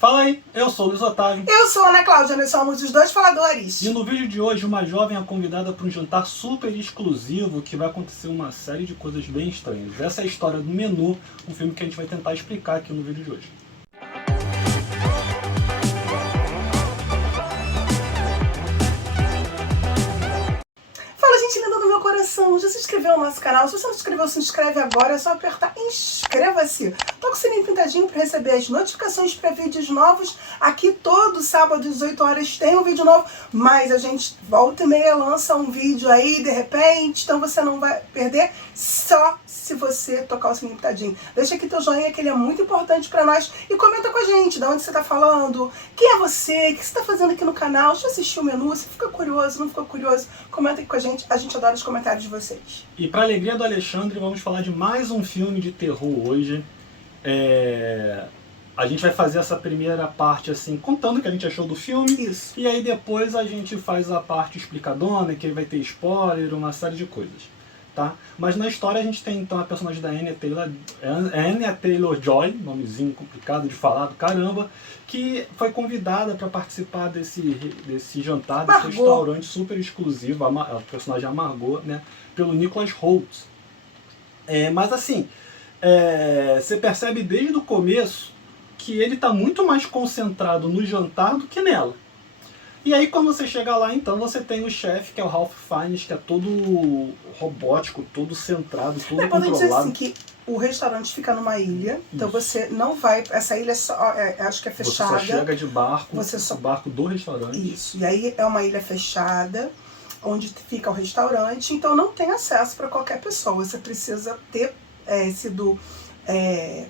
Fala aí, eu sou o Luiz Otávio. Eu sou a Ana Cláudia, nós somos os dois faladores. E no vídeo de hoje, uma jovem é convidada para um jantar super exclusivo que vai acontecer uma série de coisas bem estranhas. Essa é a história do Menu, um filme que a gente vai tentar explicar aqui no vídeo de hoje. Fala, gente linda do meu coração, já se inscreveu no nosso canal? Se você não se inscreveu, se inscreve agora, é só apertar inscreva-se. Toca o sininho pintadinho para receber as notificações para vídeos novos. Aqui todo sábado às 18 horas tem um vídeo novo, mas a gente volta e meia lança um vídeo aí de repente, então você não vai perder só se você tocar o sininho pintadinho. Deixa aqui teu joinha que ele é muito importante para nós e comenta com a gente de onde você tá falando, quem é você, o que você tá fazendo aqui no canal, já assistiu o menu, você fica curioso, não ficou curioso, comenta aqui com a gente adora os comentários de vocês. E para alegria do Alexandre, vamos falar de mais um filme de terror hoje. A gente vai fazer essa primeira parte assim, contando o que a gente achou do filme. Isso. E aí depois a gente faz a parte explicadona, que aí vai ter spoiler, uma série de coisas. Tá? Mas na história a gente tem então a personagem da Anya Taylor-Joy, nomezinho complicado de falar do caramba, que foi convidada para participar desse jantar, desse restaurante super exclusivo, a personagem Margot, né, pelo Nicholas Hoult. Mas assim, você percebe desde o começo que ele está muito mais concentrado no jantar do que nela. E aí quando você chega lá, então você tem o chefe, que é o Ralph Fiennes, que é todo robótico, todo centrado, todo controlado. Dizer assim que o restaurante fica numa ilha, então você não vai, essa ilha acho que é fechada. Você só chega de barco, barco do restaurante. Isso, e aí é uma ilha fechada, onde fica o restaurante, então não tem acesso para qualquer pessoa. Você precisa ter sido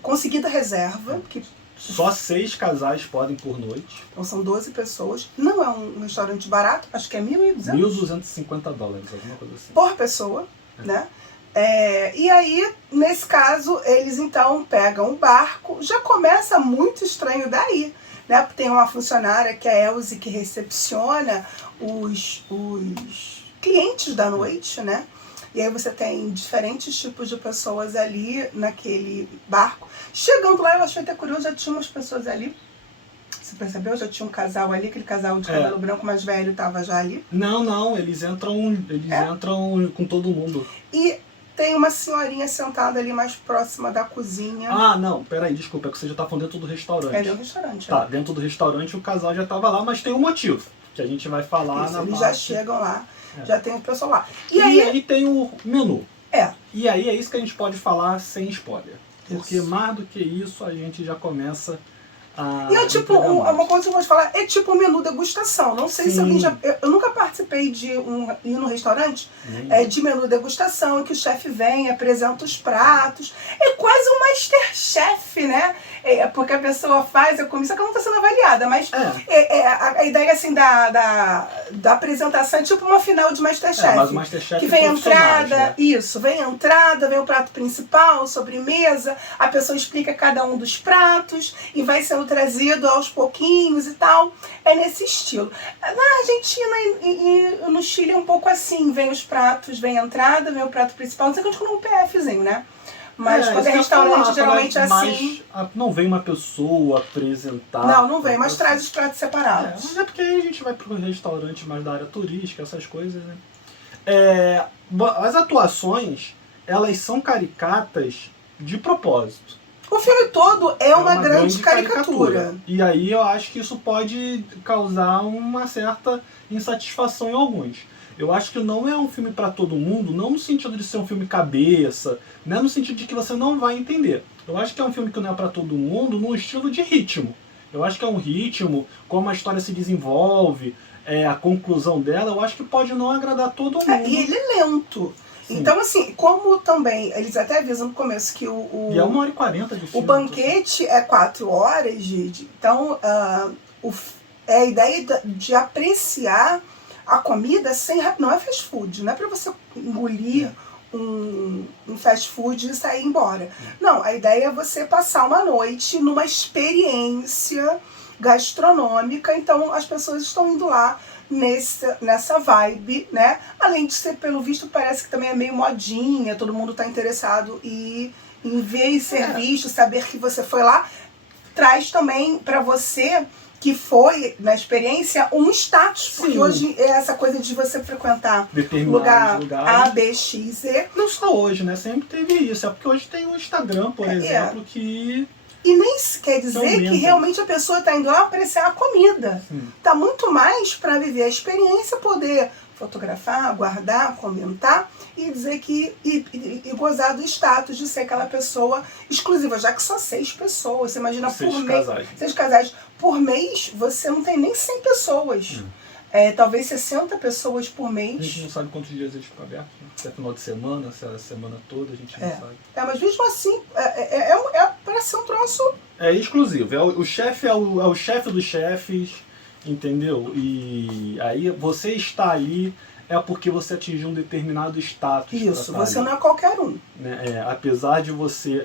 conseguida a reserva, que só 6 casais podem por noite. Então são 12 pessoas. Não é um restaurante barato, acho que é $1.200. $1.250, alguma coisa assim. Por pessoa, né? E aí, nesse caso, eles então pegam o barco. Já começa muito estranho daí, né? Tem uma funcionária que é a Elsie, que recepciona os clientes da noite, né? E aí você tem diferentes tipos de pessoas ali naquele barco. Chegando lá, eu achei até curioso, já tinha umas pessoas ali. Você percebeu? Já tinha um casal ali, aquele casal de cabelo branco mais velho estava já ali. Não, eles entram com todo mundo. E tem uma senhorinha sentada ali mais próxima da cozinha. Ah, não, peraí, desculpa, é que você já tá falando dentro do restaurante. É dentro do restaurante. Tá, dentro do restaurante o casal já tava lá, mas tem um motivo, que a gente vai falar. Isso, na eles parte. já chegam lá, já tem o pessoal lá. E aí tem o menu. E aí é isso que a gente pode falar sem spoiler. Porque isso. mais do que isso, a gente já começa a... E é tipo, uma coisa que eu vou te falar, é tipo um menu degustação. Não sei se alguém já... Eu nunca participei de ir no restaurante de menu degustação, em que o chefe vem, apresenta os pratos. É quase um Masterchef, né? Porque a pessoa faz a comida, só que ela não está sendo avaliada, mas a ideia assim da apresentação é tipo uma final de Masterchef. Mas o Masterchef que vem a entrada, né? vem a entrada, vem o prato principal, sobremesa, a pessoa explica cada um dos pratos e vai sendo trazido aos pouquinhos e tal. É nesse estilo. Na Argentina e no Chile é um pouco assim, vem os pratos, vem a entrada, vem o prato principal, não sei quanto com um PFzinho, né? Mas quando é restaurante, geralmente é assim. Não vem uma pessoa apresentar. Não vem, mas traz os pratos separados. Mas é porque aí a gente vai para um restaurante mais da área turística, essas coisas, né? As atuações, elas são caricatas de propósito. O filme todo é uma grande caricatura. E aí eu acho que isso pode causar uma certa insatisfação em alguns. Eu acho que não é um filme para todo mundo, não no sentido de ser um filme cabeça, né? No sentido de que você não vai entender. Eu acho que é um filme que não é para todo mundo no estilo de ritmo. Eu acho que é um ritmo, como a história se desenvolve, a conclusão dela, eu acho que pode não agradar todo mundo. E ele é lento. Sim. Então, assim, como também, eles até avisam no começo que E é 1h40 de filme. O banquete é 4 horas, então a ideia de apreciar a comida não é fast food, não é para você engolir um fast food e sair embora. Não, a ideia é você passar uma noite numa experiência gastronômica, então as pessoas estão indo lá nessa vibe, né? Além de ser, pelo visto, parece que também é meio modinha, todo mundo está interessado em ver e ser visto, saber que você foi lá. traz também para você que foi, na experiência, um status. Sim. Porque hoje é essa coisa de você frequentar lugar A, B, X, Z. Não só hoje, né? Sempre teve isso. É porque hoje tem o Instagram, por exemplo, que... E nem quer dizer que realmente a pessoa está indo lá apreciar a comida. Está muito mais para viver a experiência, poder fotografar, guardar, comentar e dizer que e gozar do status de ser aquela pessoa exclusiva, já que só 6 pessoas. Você imagina 6 por mês. casais. 6 casais. Por mês você não tem nem 100 pessoas. Talvez 60 pessoas por mês. A gente não sabe quantos dias eles ficam abertos, né? Se é final de semana, se é a semana toda, a gente não sabe. Mas mesmo assim, parece ser um troço... É exclusivo. O chefe é o chefe dos chefes, entendeu? E aí você está ali é porque você atingiu um determinado status. Isso, você ali. Não é qualquer um. Né? Apesar de você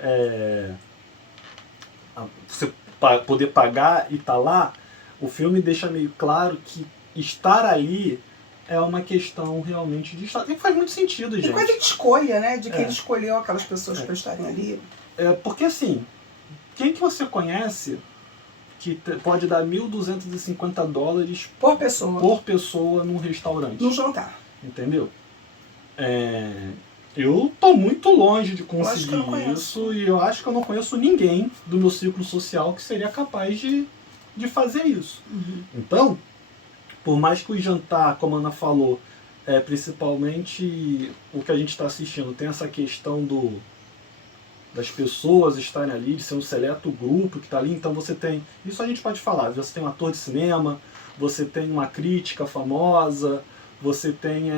poder pagar e estar lá, o filme deixa meio claro que estar ali é uma questão realmente de status. E faz muito sentido, gente. E coisa de escolha, né? De que ele escolheu aquelas pessoas para estarem ali. Porque assim, quem que você conhece que pode dar $1.250 por pessoa num restaurante? No jantar. Entendeu? Eu tô muito longe de conseguir isso e eu acho que eu não conheço ninguém do meu ciclo social que seria capaz de fazer isso. Então, por mais que o jantar, como a Ana falou, principalmente o que a gente está assistindo, tem essa questão das pessoas estarem ali, de ser um seleto grupo que está ali, então você tem, isso a gente pode falar, você tem um ator de cinema, você tem uma crítica famosa, você tem...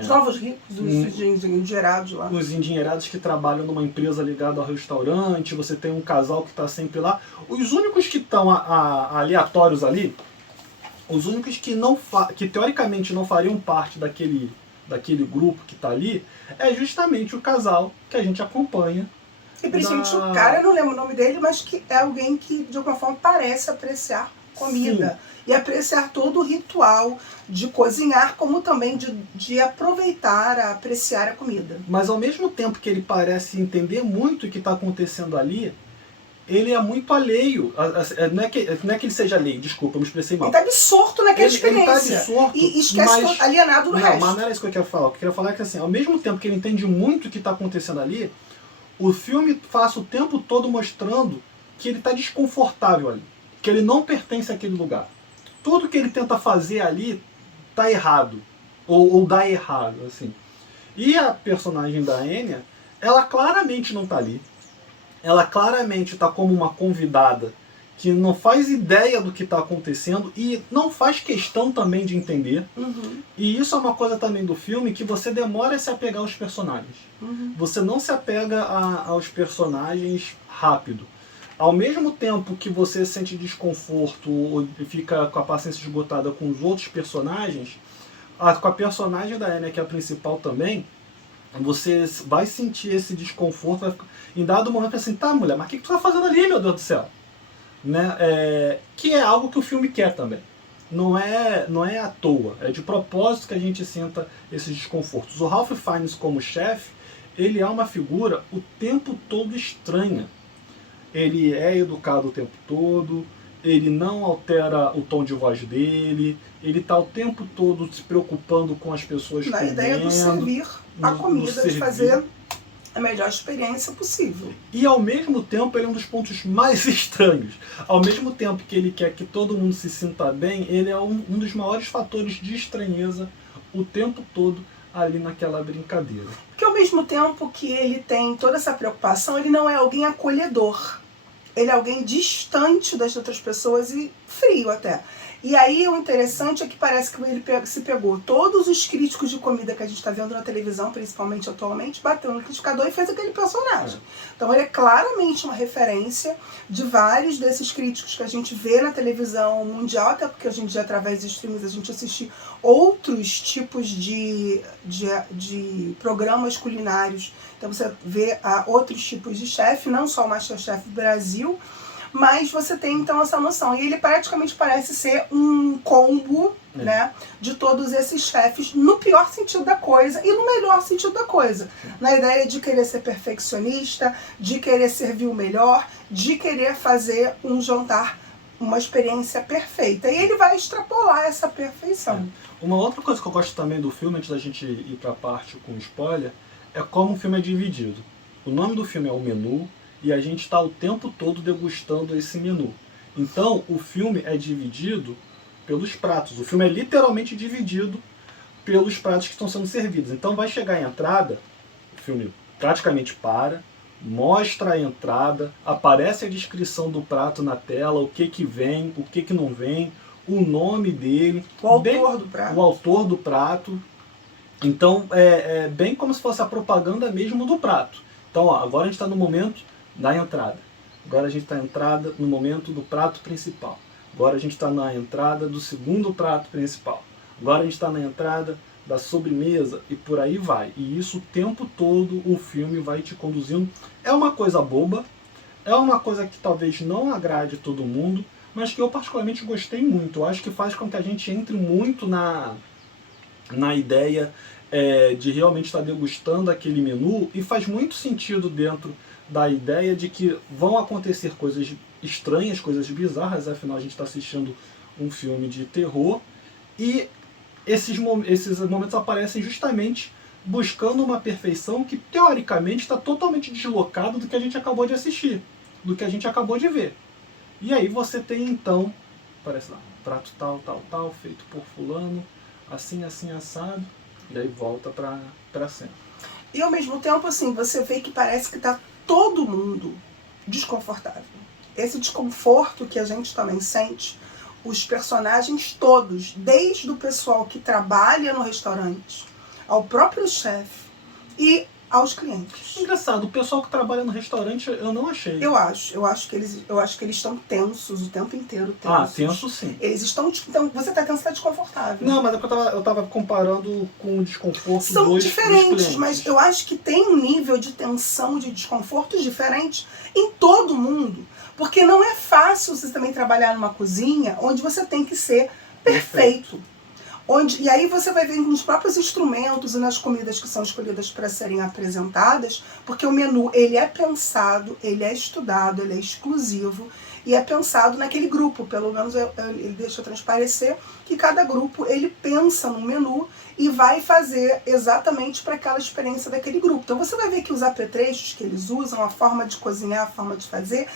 Os novos ricos, os endinheirados lá. Os endinheirados que trabalham numa empresa ligada ao restaurante, você tem um casal que está sempre lá. Os únicos que estão aleatórios ali, os únicos que teoricamente não fariam parte daquele grupo que está ali, é justamente o casal que a gente acompanha. E principalmente o cara, eu não lembro o nome dele, mas que é alguém que de alguma forma parece apreciar comida. Sim. E apreciar todo o ritual de cozinhar, como também de aproveitar, apreciar a comida. Mas ao mesmo tempo que ele parece entender muito o que está acontecendo ali, ele é muito alheio. Não é que ele seja alheio, desculpa, eu me expressei mal. Ele está absorto naquela experiência. Ele está absorto. E esquece alienado do resto. Mas não era isso que eu quero falar. O que eu quero falar é que assim, ao mesmo tempo que ele entende muito o que está acontecendo ali, o filme passa o tempo todo mostrando que ele está desconfortável ali. Que ele não pertence àquele lugar. Tudo que ele tenta fazer ali tá errado. Ou dá errado, assim. E a personagem da Enya, ela claramente não tá ali. Ela claramente tá como uma convidada que não faz ideia do que está acontecendo e não faz questão também de entender. E isso é uma coisa também do filme, que você demora a se apegar aos personagens. Você não se apega aos personagens rápido. Ao mesmo tempo que você sente desconforto ou fica com a paciência esgotada com os outros personagens, com a personagem da Enya, que é a principal também, você vai sentir esse desconforto. Em dado momento assim, tá mulher, mas o que tu tá fazendo ali, meu Deus do céu? Né? Que é algo que o filme quer também. Não é à toa, é de propósito que a gente sinta esses desconfortos. O Ralph Fiennes como chefe, ele é uma figura o tempo todo estranha. Ele é educado o tempo todo, ele não altera o tom de voz dele, ele está o tempo todo se preocupando com as pessoas comendo. Na ideia do servir a comida, de fazer a melhor experiência possível. E ao mesmo tempo ele é um dos pontos mais estranhos. Ao mesmo tempo que ele quer que todo mundo se sinta bem, ele é um dos maiores fatores de estranheza o tempo todo ali naquela brincadeira. Porque ao mesmo tempo que ele tem toda essa preocupação, ele não é alguém acolhedor. Ele é alguém distante das outras pessoas e frio até. E aí o interessante é que parece que ele se pegou todos os críticos de comida que a gente está vendo na televisão, principalmente atualmente, bateu no liquidificador e fez aquele personagem. Então ele é claramente uma referência de vários desses críticos que a gente vê na televisão mundial, até porque hoje em dia, através de streams, a gente assiste outros tipos de programas culinários. Então você vê outros tipos de chefe, não só o MasterChef Brasil, mas você tem então essa noção. E ele praticamente parece ser um combo, né, de todos esses chefes, no pior sentido da coisa e no melhor sentido da coisa. Na ideia de querer ser perfeccionista, de querer servir o melhor, de querer fazer um jantar, uma experiência perfeita. E ele vai extrapolar essa perfeição. Uma outra coisa que eu gosto também do filme, antes da gente ir para a parte com spoiler, é como o filme é dividido. O nome do filme é O Menu, e a gente está o tempo todo degustando esse menu. Então, o filme é dividido pelos pratos. O filme é literalmente dividido pelos pratos que estão sendo servidos. Então, vai chegar a entrada, o filme praticamente para, mostra a entrada, aparece a descrição do prato na tela, o que vem, o que não vem, o nome dele. O autor do prato. O autor do prato. Então, é bem como se fosse a propaganda mesmo do prato. Então, ó, agora a gente está no momento da entrada. Agora a gente está no momento do prato principal. Agora a gente está na entrada do segundo prato principal. Agora a gente está na entrada da sobremesa e por aí vai. E isso o tempo todo o filme vai te conduzindo. É uma coisa boba, é uma coisa que talvez não agrade todo mundo, mas que eu particularmente gostei muito. Eu acho que faz com que a gente entre muito na ideia de realmente estar degustando aquele menu, e faz muito sentido dentro da ideia de que vão acontecer coisas estranhas, coisas bizarras, afinal a gente está assistindo um filme de terror, e esses momentos aparecem justamente buscando uma perfeição que teoricamente está totalmente deslocado do que a gente acabou de assistir, do que a gente acabou de ver. E aí você tem então, parece lá, prato tal, feito por fulano, assim, assado, e aí volta pra cena. E ao mesmo tempo, assim, você vê que parece que tá todo mundo desconfortável. Esse desconforto que a gente também sente, os personagens todos, desde o pessoal que trabalha no restaurante, ao próprio chefe e aos clientes. Engraçado, o pessoal que trabalha no restaurante eu não achei. Eu acho que eles estão tensos o tempo inteiro. Tenso sim. Eles estão, então você tá tenso, tá desconfortável. Não, mas é porque eu tava comparando com o desconforto São diferentes, dos mas eu acho que tem um nível de tensão, de desconforto diferente em todo mundo. Porque não é fácil você também trabalhar numa cozinha onde você tem que ser perfeito. E aí você vai ver nos próprios instrumentos e nas comidas que são escolhidas para serem apresentadas, porque o menu ele é pensado, ele é estudado, ele é exclusivo e é pensado naquele grupo. Pelo menos ele deixa transparecer que cada grupo ele pensa no menu e vai fazer exatamente para aquela experiência daquele grupo. Então você vai ver que os apetrechos que eles usam, a forma de cozinhar, a forma de fazer,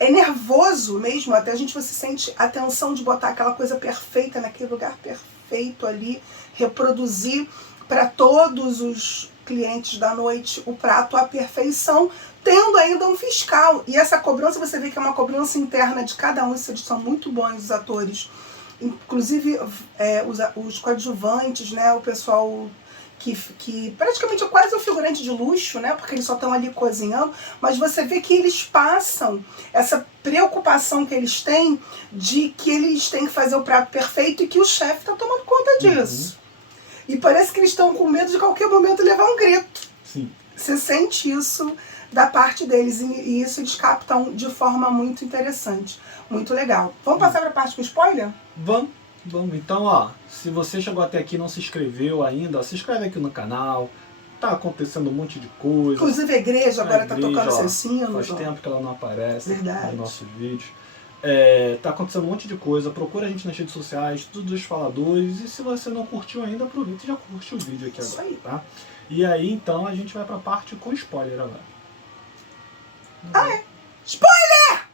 é nervoso mesmo, até você sente a tensão de botar aquela coisa perfeita naquele lugar perfeito ali, reproduzir para todos os clientes da noite o prato à perfeição, tendo ainda um fiscal. E essa cobrança, você vê que é uma cobrança interna de cada um, eles são muito bons, os atores. Inclusive os coadjuvantes, né, o pessoal que praticamente é quase um figurante de luxo, né? Porque eles só estão ali cozinhando, mas você vê que eles passam essa preocupação que eles têm de que eles têm que fazer o prato perfeito e que o chefe está tomando conta disso. E parece que eles estão com medo de qualquer momento levar um grito. Sim. Você sente isso da parte deles e isso eles captam de forma muito interessante, muito legal. Vamos passar para a parte com spoiler? Vamos. Então, ó, se você chegou até aqui e não se inscreveu ainda, ó, se inscreve aqui no canal. Tá acontecendo um monte de coisa. Inclusive a igreja agora tá tocando seus sinos. Faz tempo que ela não aparece nos nossos vídeos. Tá acontecendo um monte de coisa. Procura a gente nas redes sociais, tudo dos faladores. E se você não curtiu ainda, aproveita e já curte o vídeo aqui agora. Isso aí. Tá? E aí, então, a gente vai pra parte com spoiler agora. Ah, é? Spoiler!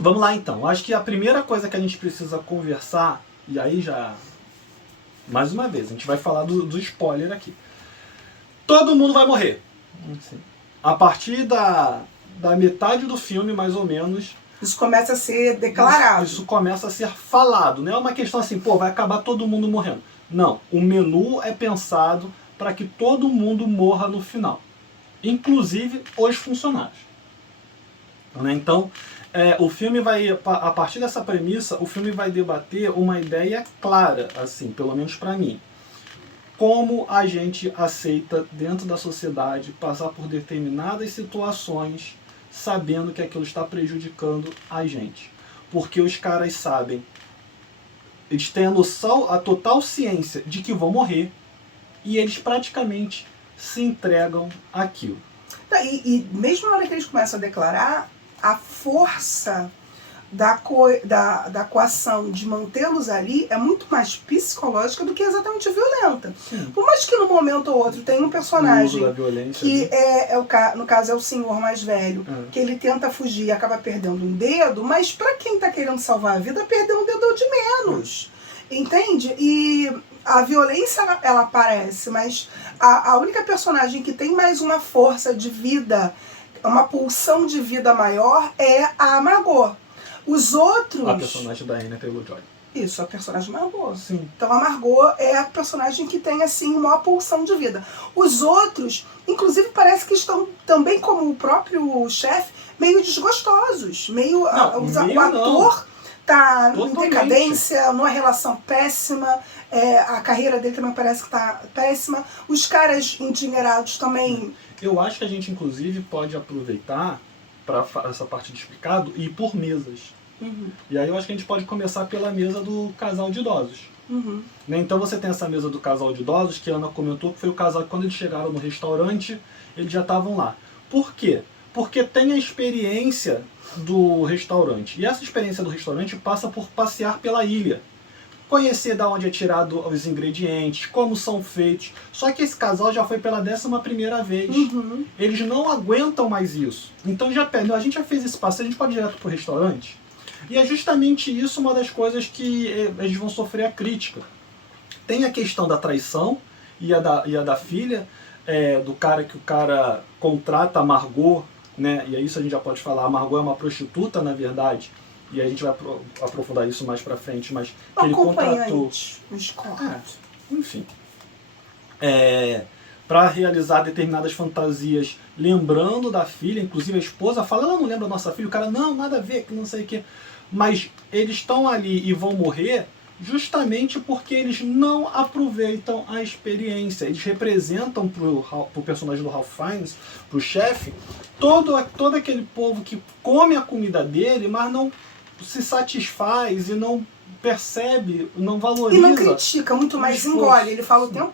Vamos lá então. Acho que a primeira coisa que a gente precisa conversar, e aí já, mais uma vez, a gente vai falar do spoiler aqui. Todo mundo vai morrer. Assim, a partir da metade do filme, mais ou menos. Isso começa a ser declarado. Isso começa a ser falado. Não é uma questão assim, pô, vai acabar todo mundo morrendo. Não. O menu é pensado para que todo mundo morra no final. Inclusive os funcionários. Então, o filme vai, a partir dessa premissa, o filme vai debater uma ideia clara, assim, pelo menos para mim. como a gente aceita dentro da sociedade passar por determinadas situações sabendo que aquilo está prejudicando a gente. Porque os caras sabem, eles têm a noção, a total ciência de que vão morrer e eles praticamente se entregam àquilo. E mesmo na hora que eles começam a declarar, a força da coação de mantê-los ali é muito mais psicológica do que exatamente violenta. Sim. Por mais que no momento ou outro tenha um personagem que no caso é o senhor mais velho, que ele tenta fugir e acaba perdendo um dedo, mas para quem está querendo salvar a vida, perder um dedo é o de menos. Entende? E a violência ela aparece, mas a única personagem que tem mais uma força de vida, uma pulsão de vida maior é a Margot. Os outros... A personagem da Anya Taylor-Joy. Isso, a personagem Margot. Sim. Então a Margot é a personagem que tem assim uma pulsão de vida. Os outros, inclusive, parece que estão também, como o próprio chefe, meio desgostosos. O ator tá em decadência, numa relação péssima, a carreira dele também parece que tá péssima. Os caras endinheirados também... Eu acho que a gente, inclusive, pode aproveitar para essa parte de explicado e ir por mesas. E aí eu acho que a gente pode começar pela mesa do casal de idosos. Então você tem essa mesa do casal de idosos, que a Ana comentou que foi o casal que quando eles chegaram no restaurante, eles já estavam lá. Por quê? Porque tem a experiência do restaurante. E essa experiência do restaurante passa por passear pela ilha. Conhecer de onde é tirado os ingredientes, como são feitos. Só que esse casal já foi pela 11ª vez. Eles não aguentam mais isso. Então já pedem, a gente já fez esse passeio, a gente pode ir direto pro restaurante? E é justamente isso uma das coisas que eles vão sofrer a crítica. Tem a questão da traição e a da filha, do cara que o cara contrata a Margot, né? E isso a gente já pode falar, a Margot é uma prostituta, na verdade, e a gente vai aprofundar isso mais pra frente, mas que ele contratou... Enfim. Para realizar determinadas fantasias, lembrando da filha, inclusive a esposa fala, ela não lembra da nossa filha, o cara, não, nada a ver, que não sei o que. Mas eles estão ali e vão morrer justamente porque eles não aproveitam a experiência. Eles representam pro personagem do Ralph Fiennes, pro chefe, todo aquele povo que come a comida dele, mas não se satisfaz e não percebe, não valoriza. E não critica, muito mais engole. Ele fala o tempo,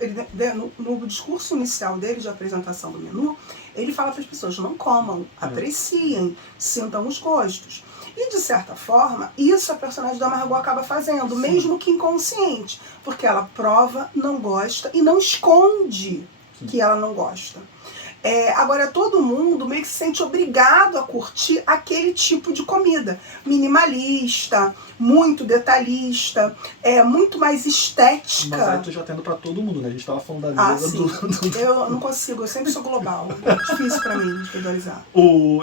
no discurso inicial dele, de apresentação do menu, ele fala para as pessoas, não comam, apreciem, sintam os gostos. E, de certa forma, isso a personagem da Margot acaba fazendo, mesmo que inconsciente. Porque ela prova, não gosta e não esconde que ela não gosta. Agora, todo mundo meio que se sente obrigado a curtir aquele tipo de comida. Minimalista, muito detalhista, muito mais estética. Mas aí tu já tendo pra todo mundo, né? A gente tava falando da mesa do... Eu não consigo, eu sempre sou global. É difícil pra mim individualizar.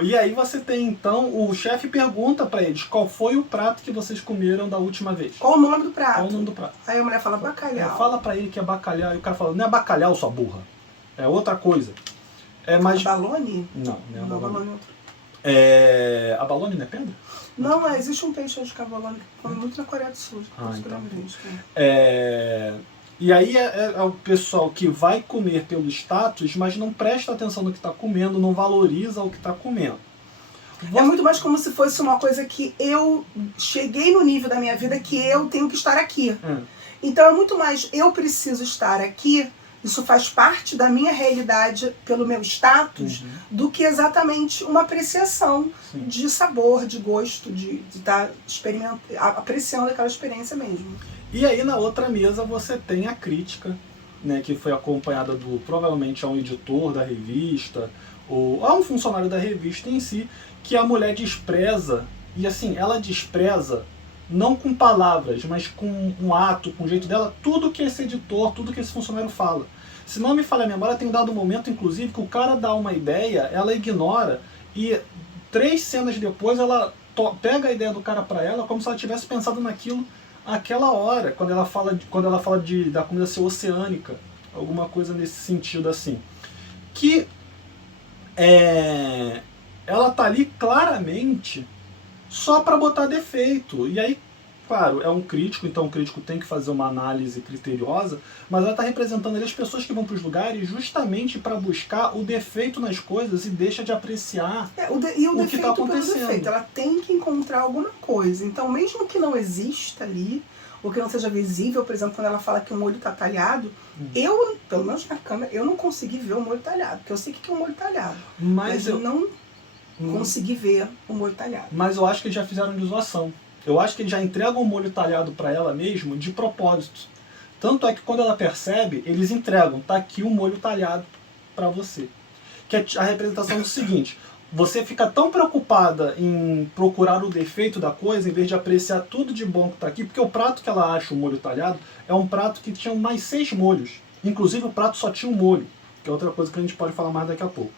E aí você tem, então, o chefe pergunta pra eles qual foi o prato que vocês comeram da última vez. Qual o nome do prato? Qual o nome do prato? Aí a mulher fala bacalhau. Fala pra ele que é bacalhau, e o cara fala, não é bacalhau, sua burra. É outra coisa. Mas... Abalone? Não, não é abalone. A abalone não é pedra? Não, existe um peixe de abalone que come muito na Coreia do Sul. Então. E aí é o pessoal que vai comer pelo status, mas não presta atenção no que está comendo, não valoriza o que está comendo. É muito mais como se fosse uma coisa que eu cheguei no nível da minha vida que eu tenho que estar aqui. Então é muito mais eu preciso estar aqui. Isso faz parte da minha realidade pelo meu status, do que exatamente uma apreciação de sabor, de gosto, de estar apreciando aquela experiência mesmo. E aí na outra mesa você tem a crítica, né, que foi acompanhada provavelmente a um editor da revista, ou a um funcionário da revista em si, que a mulher despreza, e assim, ela despreza não com palavras, mas com um ato, com o jeito dela, tudo que esse editor, tudo que esse funcionário fala. Se não me falha a memória, tem dado um momento, inclusive, que o cara dá uma ideia, ela ignora, e 3 cenas depois ela pega a ideia do cara pra ela, como se ela tivesse pensado naquilo aquela hora, quando ela fala da comida ser oceânica, alguma coisa nesse sentido assim. Que ela tá ali claramente só para botar defeito. E aí, claro, é um crítico, então o crítico tem que fazer uma análise criteriosa, mas ela está representando ali as pessoas que vão para os lugares justamente para buscar o defeito nas coisas e deixa de apreciar o que está acontecendo. Defeito, ela tem que encontrar alguma coisa. Então, mesmo que não exista ali, ou que não seja visível, por exemplo, quando ela fala que o molho está talhado, eu, pelo menos na câmera, eu não consegui ver o molho talhado, porque eu sei o que é um molho talhado. Mas eu não consegui ver o molho talhado. Mas eu acho que eles já fizeram de zoação. Eu acho que eles já entregam o molho talhado para ela mesmo de propósito. Tanto é que quando ela percebe, eles entregam, tá aqui o molho talhado para você. Que é a representação do seguinte: você fica tão preocupada em procurar o defeito da coisa, em vez de apreciar tudo de bom que está aqui, porque o prato que ela acha o molho talhado é um prato que tinha mais 6 molhos. Inclusive o prato só tinha um molho, que é outra coisa que a gente pode falar mais daqui a pouco.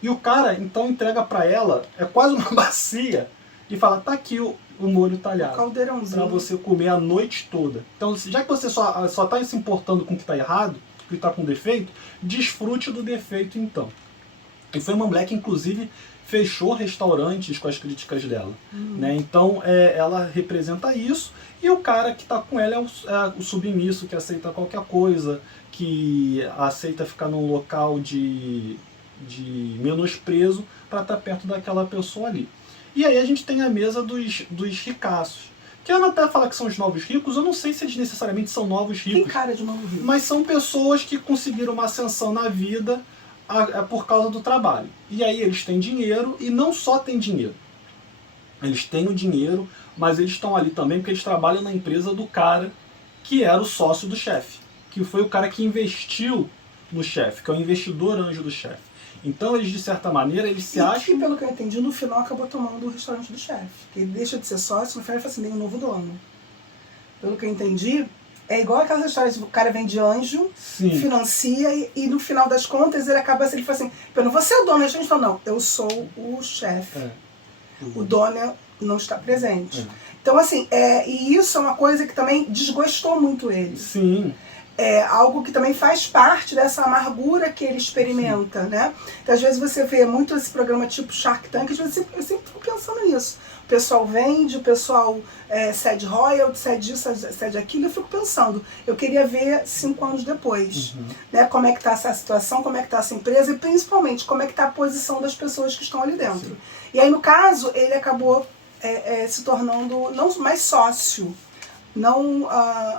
E o cara então entrega para ela, é quase uma bacia, e fala, tá aqui o molho talhado, para você comer a noite toda. Então, já que você só está se importando com o que está errado, com o que está com defeito, desfrute do defeito então. E foi uma mulher que, inclusive, fechou restaurantes com as críticas dela. Né? Então, ela representa isso. E o cara que está com ela é o submisso, que aceita qualquer coisa, que aceita ficar num local de menosprezo para estar perto daquela pessoa ali. E aí a gente tem a mesa dos ricaços. Que ela até fala que são os novos ricos, eu não sei se eles necessariamente são novos ricos. Tem cara de novo rico. Mas são pessoas que conseguiram uma ascensão na vida por causa do trabalho. E aí eles têm dinheiro, e não só têm dinheiro. Eles têm o dinheiro, mas eles estão ali também porque eles trabalham na empresa do cara que era o sócio do chefe. Que foi o cara que investiu no chefe, que é o investidor anjo do chefe. Então eles, de certa maneira, eles se acham... que, pelo que eu entendi, no final acabou tomando o restaurante do chefe. Ele deixa de ser sócio, no final ele fala assim, tem um novo dono. Pelo que eu entendi, é igual aquelas histórias, o cara vem de anjo, Sim. financia, e no final das contas ele acaba assim, ele fala assim, eu não vou ser o dono, a gente fala, não, eu sou o chefe. O dono não está presente. Então, assim, e isso é uma coisa que também desgostou muito ele. Sim. É algo que também faz parte dessa amargura que ele experimenta, né? Então, às vezes você vê muito esse programa tipo Shark Tank, eu sempre fico pensando nisso. O pessoal vende, o pessoal cede royalty, cede isso, cede aquilo, eu fico pensando, eu queria ver 5 anos depois, né? Como é que está essa situação, como é que está essa empresa e principalmente como é que está a posição das pessoas que estão ali dentro. Sim. E aí, no caso, ele acabou se tornando não mais sócio, não,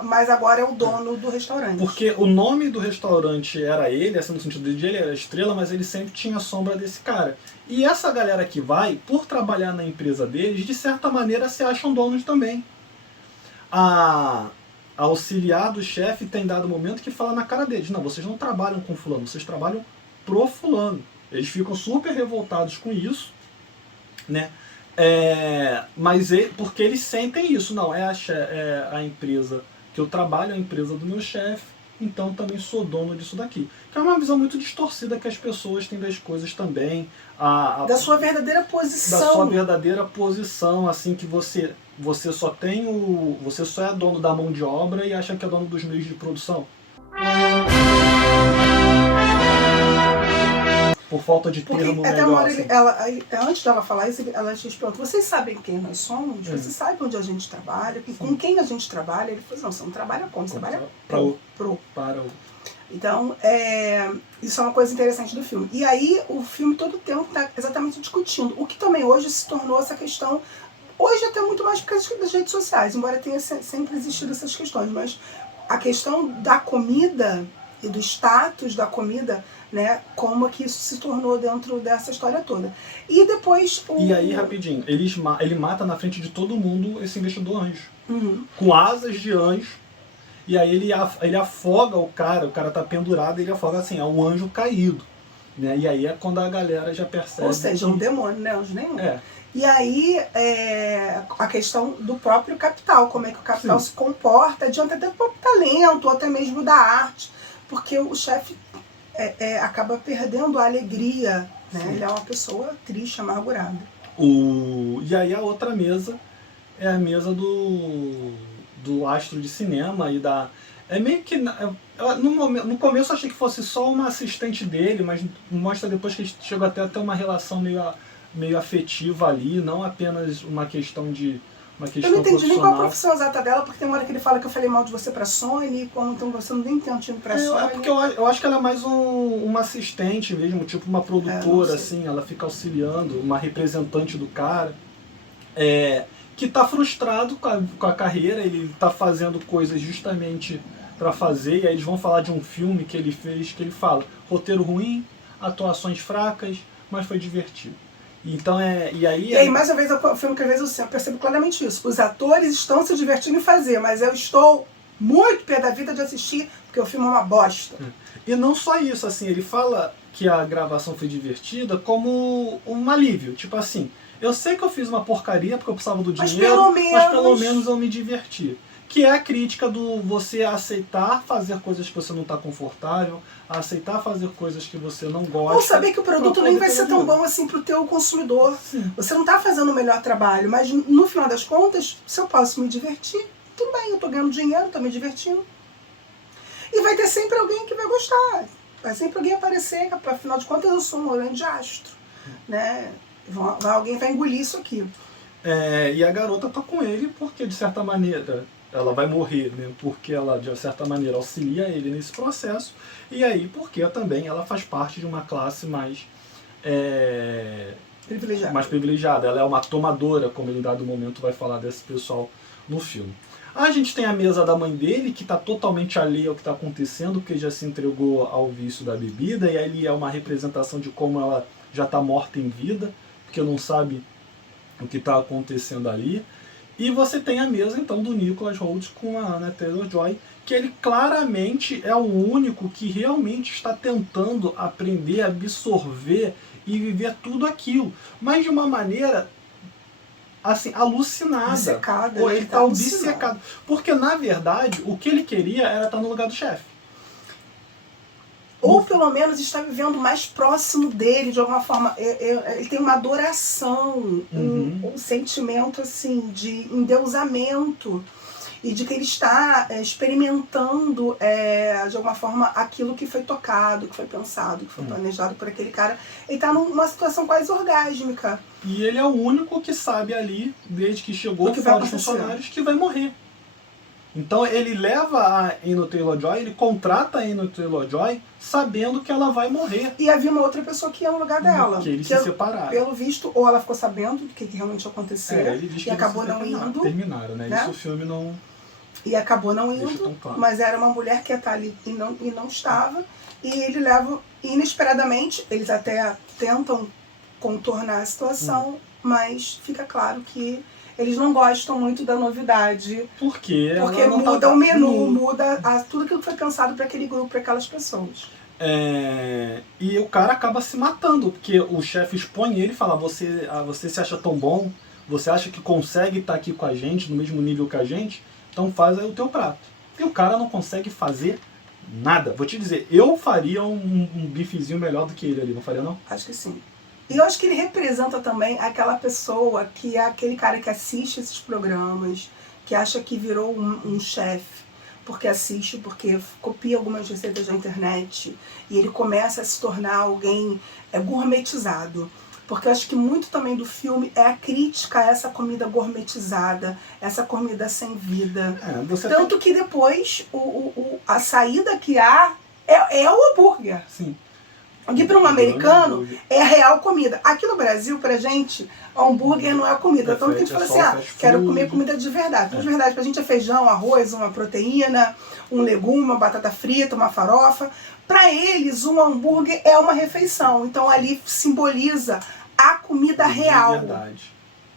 mas agora é o dono do restaurante. Porque o nome do restaurante era ele, assim, no sentido de ele era a estrela, mas ele sempre tinha a sombra desse cara. E essa galera que vai, por trabalhar na empresa deles, de certa maneira se acham donos também. A auxiliar do chefe tem dado momento que fala na cara deles, não, vocês não trabalham com fulano, vocês trabalham pro fulano. Eles ficam super revoltados com isso, né? Mas porque eles sentem isso, não, é a empresa que eu trabalho, é a empresa do meu chefe, então também sou dono disso daqui. Que é uma visão muito distorcida que as pessoas têm das coisas também. Da sua verdadeira posição. Da sua verdadeira posição, assim, que você só você só é dono da mão de obra e acha que é dono dos meios de produção. Por falta de termo até melhor. Antes dela falar isso, ela te perguntou, vocês sabem quem nós somos? Vocês sabem onde a gente trabalha? E com quem a gente trabalha? Ele falou, não, você não trabalha com, você trabalha para o. Então, isso é uma coisa interessante do filme. E aí, o filme todo o tempo está exatamente discutindo. O que também hoje se tornou essa questão, hoje até muito mais por causa das redes sociais, embora tenha sempre existido essas questões, mas a questão da comida e do status da comida, né, como que isso se tornou dentro dessa história toda. E depois... E aí, rapidinho, ele mata na frente de todo mundo esse investidor anjo. Com asas de anjo. E aí ele afoga o cara tá pendurado, ele afoga assim, é um anjo caído. Né? E aí é quando a galera já percebe... Ou seja, um demônio, né? Anjo nenhum. E aí, a questão do próprio capital, como é que o capital se comporta diante até do próprio talento, ou até mesmo da arte. Porque o chefe acaba perdendo a alegria, né? Ele é uma pessoa triste, amargurada. E aí a outra mesa é a mesa do astro de cinema e da... É meio que... No começo eu achei que fosse só uma assistente dele, mas mostra depois que chegou até a ter uma relação meio afetiva ali, não apenas uma questão de uma Eu questão não entendi nem qual a profissional. profissão exata dela, porque tem uma hora que ele fala que eu falei mal de você pra Sony, então você não nem tem um time pra Sony. É porque eu acho que ela é mais uma assistente mesmo, tipo uma produtora, assim, ela fica auxiliando, uma representante do cara, que tá frustrado com a carreira, ele tá fazendo coisas justamente pra fazer, e aí eles vão falar de um filme que ele fez, que ele fala, roteiro ruim, atuações fracas, mas foi divertido. Então E aí, mais uma vez, o filme que às vezes eu percebo claramente isso. Os atores estão se divertindo em fazer, mas eu estou muito pé da vida de assistir, porque o filme é uma bosta. E não só isso, assim, ele fala que a gravação foi divertida como um alívio. Tipo assim, eu sei que eu fiz uma porcaria porque eu precisava do dinheiro, mas pelo menos eu me diverti. Que é a crítica do você aceitar fazer coisas que você não está confortável, aceitar fazer coisas que você não gosta. Ou saber que o produto nem vai ser tão bom assim para o teu consumidor. Sim. Você não está fazendo o melhor trabalho, mas no final das contas, se eu posso me divertir, tudo bem, eu estou ganhando dinheiro, estou me divertindo. E vai ter sempre alguém que vai gostar. Vai sempre alguém aparecer, que afinal de contas eu sou um grande astro. Né? Alguém vai engolir isso aqui. E a garota tá com ele porque, de certa maneira, ela vai morrer, né? Porque ela, de certa maneira, auxilia ele nesse processo. E aí, porque também ela faz parte de uma classe mais privilegiada. Ela é uma tomadora, como ele em dado momento vai falar desse pessoal no filme. A gente tem a mesa da mãe dele, que está totalmente alheia ao que está acontecendo, porque já se entregou ao vício da bebida, e aí é uma representação de como ela já está morta em vida, porque não sabe o que está acontecendo ali. E você tem a mesa, então, do Nicholas Hoult com a Anya Taylor-Joy, que ele claramente é o único que realmente está tentando aprender, absorver e viver tudo aquilo, mas de uma maneira assim, alucinada. Obcecada, ou ele está obcecado. Porque, na verdade, o que ele queria era estar no lugar do chefe. Ou pelo menos está vivendo mais próximo dele, de alguma forma. Ele tem uma adoração, um sentimento assim de endeusamento. E de que ele está experimentando, de alguma forma, aquilo que foi tocado, que foi pensado, que foi planejado por aquele cara. Ele está numa situação quase orgásmica. E ele é o único que sabe ali, desde que chegou fora os funcionários, que vai morrer. Então ele leva a Anya Taylor-Joy, ele contrata a Anya Taylor-Joy sabendo que ela vai morrer. E havia uma outra pessoa que ia no lugar dela. Que eles se separaram. Pelo visto, ou ela ficou sabendo do que realmente aconteceu e acabou não indo. Terminaram, né? Isso o filme não... E acabou não indo, claro. mas era uma mulher que ia estar ali e não estava. E ele leva, inesperadamente, eles até tentam contornar a situação, mas fica claro que eles não gostam muito da novidade. Porque muda o menu, muda tudo aquilo que foi pensado para aquele grupo, para aquelas pessoas. E o cara acaba se matando, porque o chefe expõe ele e fala, você se acha tão bom, você acha que consegue estar aqui com a gente, no mesmo nível que a gente, então faz aí o teu prato. E o cara não consegue fazer nada. Vou te dizer, eu faria um bifezinho melhor do que ele ali, não faria não? Acho que sim. E eu acho que ele representa também aquela pessoa que é aquele cara que assiste esses programas, que acha que virou um chefe, porque assiste, porque copia algumas receitas da internet, e ele começa a se tornar alguém gourmetizado. Porque eu acho que muito também do filme é a crítica a essa comida gourmetizada, essa comida sem vida. Tanto que depois a saída que há é o hambúrguer. Sim. Aqui para um americano é a real comida. Aqui no Brasil, pra gente, hambúrguer não é a comida. Então a gente fala assim, quero comer comida de verdade. De verdade, pra gente é feijão, arroz, uma proteína, um legume, uma batata frita, uma farofa. Para eles, um hambúrguer é uma refeição. Então ali simboliza a comida real. Verdade.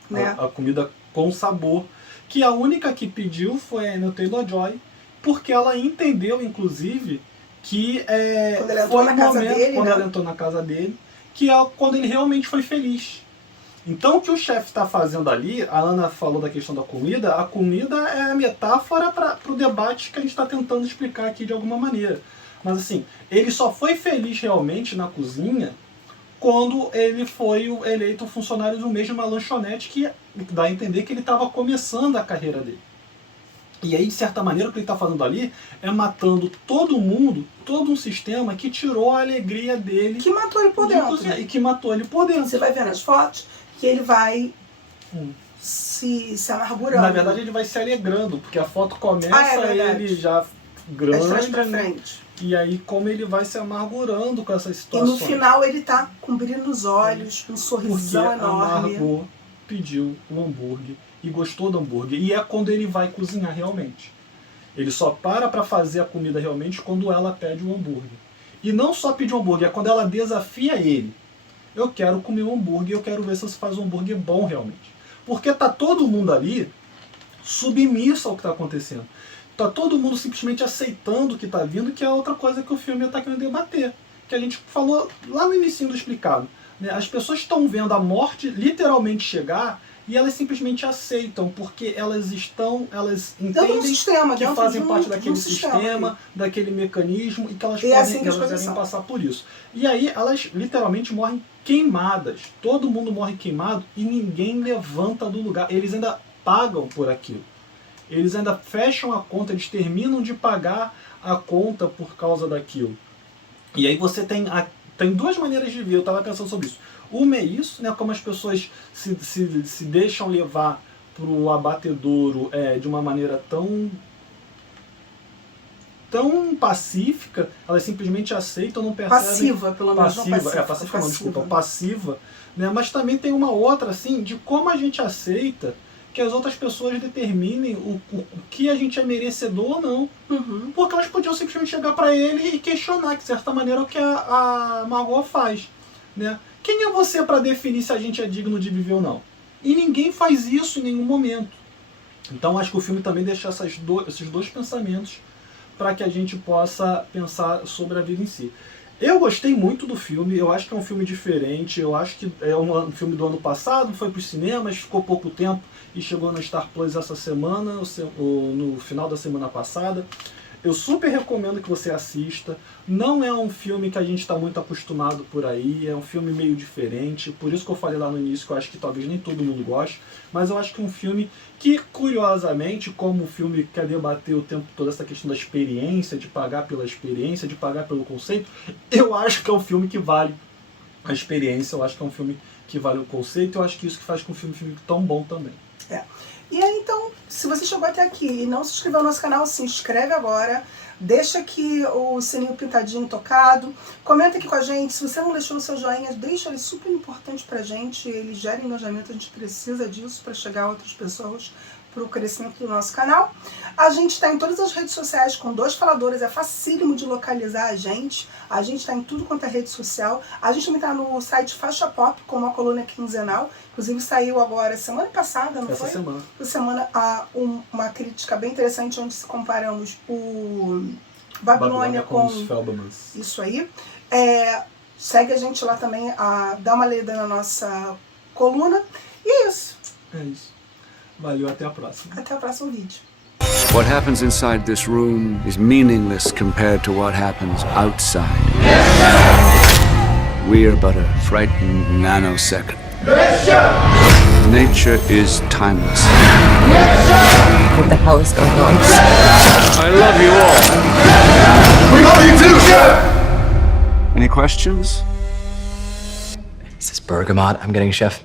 Né? A comida com sabor. Que a única que pediu foi a Anya Taylor-Joy, porque ela entendeu, inclusive, que quando ela entrou na casa dele, ela entrou na casa dele, que é quando ele realmente foi feliz. Então o que o chefe está fazendo ali, a Ana falou da questão da comida, a comida é a metáfora para o debate que a gente está tentando explicar aqui de alguma maneira. Mas assim, ele só foi feliz realmente na cozinha quando ele foi eleito funcionário do mês de uma lanchonete, que dá a entender que ele estava começando a carreira dele. E aí, de certa maneira, o que ele está fazendo ali é matando todo mundo, todo um sistema que tirou a alegria dele. Que matou ele por dentro. E que matou ele por dentro. Você vai ver nas fotos que ele vai se amargurando. Na verdade, ele vai se alegrando, porque a foto começa ele já grande, pra frente. E aí como ele vai se amargurando com essas E situações. no final ele tá com brilho nos olhos, um sorrisão porque enorme. a Margot pediu o hambúrguer e gostou do hambúrguer. E é quando ele vai cozinhar realmente. Ele só para fazer a comida realmente quando ela pede o hambúrguer. E não só pedir o hambúrguer, é quando ela desafia ele. Eu quero comer um hambúrguer, eu quero ver se você faz um hambúrguer bom realmente. Porque tá todo mundo ali submisso ao que está acontecendo. Tá todo mundo simplesmente aceitando o que está vindo, que é outra coisa que o filme está querendo debater. Que a gente falou lá no início do explicado. Né? As pessoas estão vendo a morte literalmente chegar e elas simplesmente aceitam, porque elas entendem que fazem parte daquele sistema, daquele mecanismo, e que elas devem passar por isso. E aí elas literalmente morrem queimadas. Todo mundo morre queimado e ninguém levanta do lugar. Eles ainda pagam por aquilo. Eles ainda fecham a conta, eles terminam de pagar a conta por causa daquilo. E aí você tem duas maneiras de ver, eu estava pensando sobre isso. Uma é isso, né, como as pessoas se deixam levar para o abatedouro de uma maneira tão pacífica, elas simplesmente aceitam, não percebem... Passiva, pelo menos. Passiva, né, mas também tem uma outra, assim, de como a gente aceita que as outras pessoas determinem o que a gente é merecedor ou não. Uhum. Porque elas podiam simplesmente chegar para ele e questionar, que de certa maneira é o que a Margot faz. Né? Quem é você para definir se a gente é digno de viver ou não? E ninguém faz isso em nenhum momento. Então acho que o filme também deixa esses dois pensamentos para que a gente possa pensar sobre a vida em si. Eu gostei muito do filme, eu acho que é um filme diferente, eu acho que é um filme do ano passado, foi para os cinemas, ficou pouco tempo e chegou na Star Plus essa semana, no final da semana passada. Eu super recomendo que você assista. Não é um filme que a gente está muito acostumado por aí, é um filme meio diferente, por isso que eu falei lá no início que eu acho que talvez nem todo mundo goste, mas eu acho que é um filme que, curiosamente, como o filme quer debater o tempo todo essa questão da experiência, de pagar pela experiência, de pagar pelo conceito, eu acho que é um filme que vale a experiência, eu acho que é um filme que vale o conceito, eu acho que isso que faz com o filme tão bom também. E aí, então, se você chegou até aqui e não se inscreveu no nosso canal, se inscreve agora. Deixa aqui o sininho pintadinho tocado. Comenta aqui com a gente. Se você não deixou o seu joinha, deixa ele super importante pra gente. Ele gera engajamento, a gente precisa disso para chegar a outras pessoas, para o crescimento do nosso canal. A gente está em todas as redes sociais com 2 faladores, é facílimo de localizar a gente. A gente está em tudo quanto é rede social. A gente também está no site Faixa Pop, com uma coluna quinzenal. Inclusive saiu agora, semana passada, não foi? Essa semana, uma crítica bem interessante, onde se comparamos o Babilônia com os Fabelmans. Isso aí. Segue a gente lá também, dá uma lida na nossa coluna. E é isso. É isso. Valeu, até a próxima. Até o próximo vídeo. What happens inside this room is meaningless compared to what happens outside. We are but a frightened nanosecond. Nature is timeless. What the hell is going on? I love you all. We love you too, Chef! Any questions? Is this bergamot I'm getting, Chef?